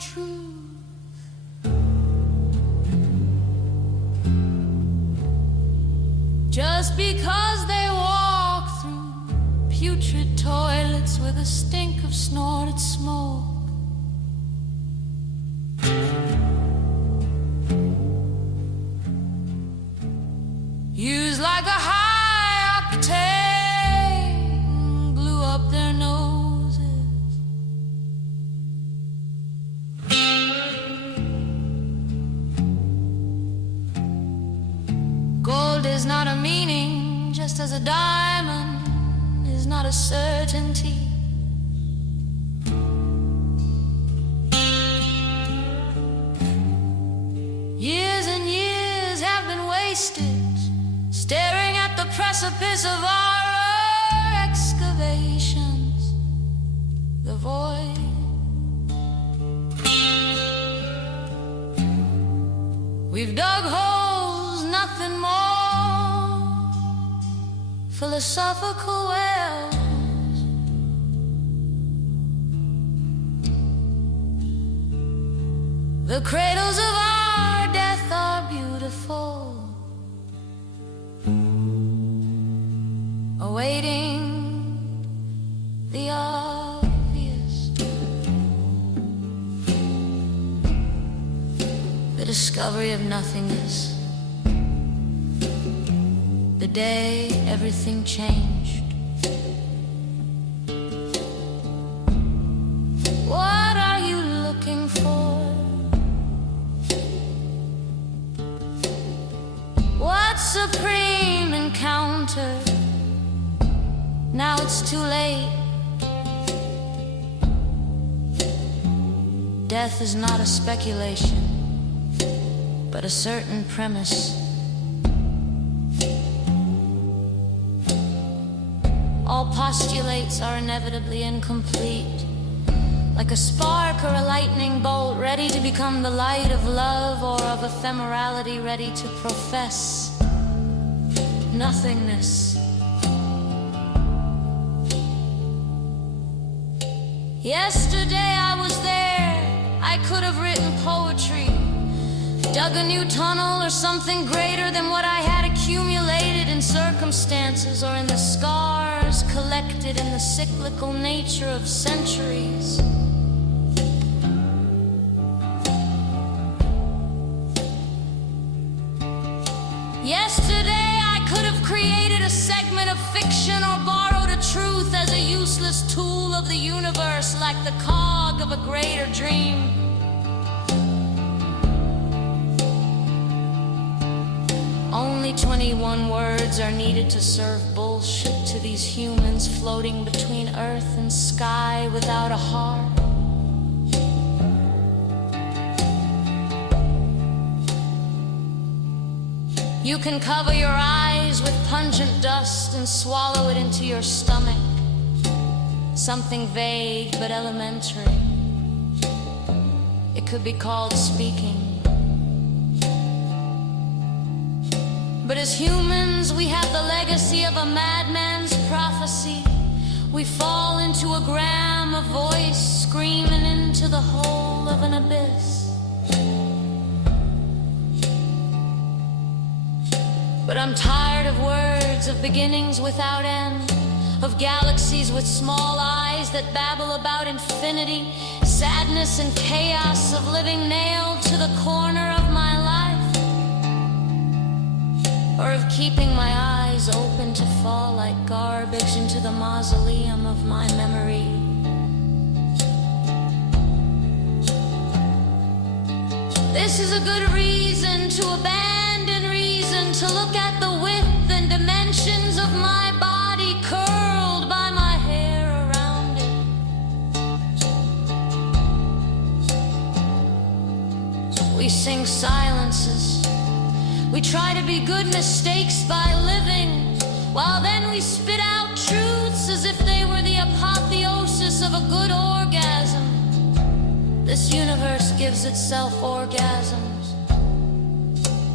truth. Just because they walk through putrid toilets with a stink of snorted smoke. Used like a high octane, blew up their noses. Gold is not a meaning, just as a diamond is not a certainty. Years and years have been wasted staring at the precipice of our excavations, the void. We've dug holes, nothing more, philosophical wells. The cradles of our death are beautiful, awaiting the obvious, the discovery of nothingness, the day everything changed. What are you looking for? What supreme encounter? Now it's too late. Death is not a speculation, but a certain premise. All postulates are inevitably incomplete, like a spark or a lightning bolt ready to become the light of love, or of ephemerality ready to profess nothingness. Yesterday I was there, I could have written poetry, dug a new tunnel or something greater than what I had accumulated in circumstances or in the scars collected in the cyclical nature of centuries. Yesterday I could have created a segment of fiction or borrowed a truth as a useless tool of the universe, like the cog of a greater dream. Only 21 words are needed to serve bullshit to these humans floating between earth and sky without a heart. You can cover your eyes with pungent dust and swallow it into your stomach. Something vague but elementary. It could be called speaking. But as humans, we have the legacy of a madman's prophecy. We fall into a gram of voice screaming into the hole of an abyss. But I'm tired of words, of beginnings without end, of galaxies with small eyes that babble about infinity, sadness and chaos, of living nailed to the corner of my life, or of keeping my eyes open to fall like garbage into the mausoleum of my memory. This is a good reason to abandon reason, to look at the width and dimensions of my body curled by my hair around it. We sing silences. We try to be good mistakes by living, while then we spit out truths as if they were the apotheosis of a good orgasm. This universe gives itself orgasms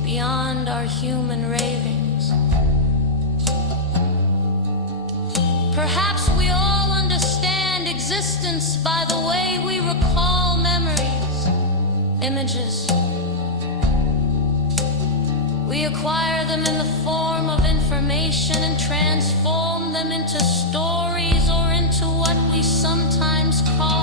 beyond our human ravings. Perhaps we all understand existence by the way we recall memories. images. We acquire them in the form of information and transform them into stories or into what we sometimes call